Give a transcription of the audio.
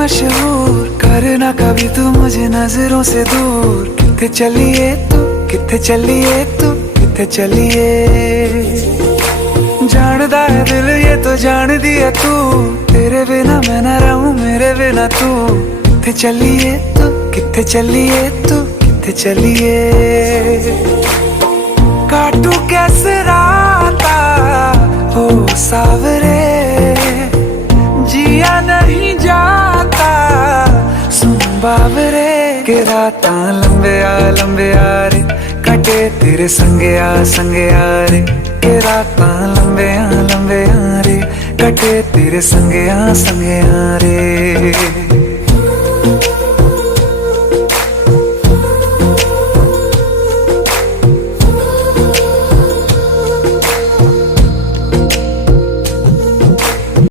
मशहूर, करना कभी तू मुझे नजरों से दूर। किथे चलिए तू, किथे चलिए तू, किथे चलिए। जानदा है दिल ये तो जान दिया तू, तेरे बिना मैं ना रहूं मेरे बिना तू। किथे चलिए तू, किथे चलिए तू, किथे चलिए। काटू कैसे राता हो सावरे, जिया नहीं जाता सुन बावरे। के राता लंबे आ रे, कटे तेरे संगे आ रे। के राता लंबे आ रे, कटे तेरे संगे आ रे।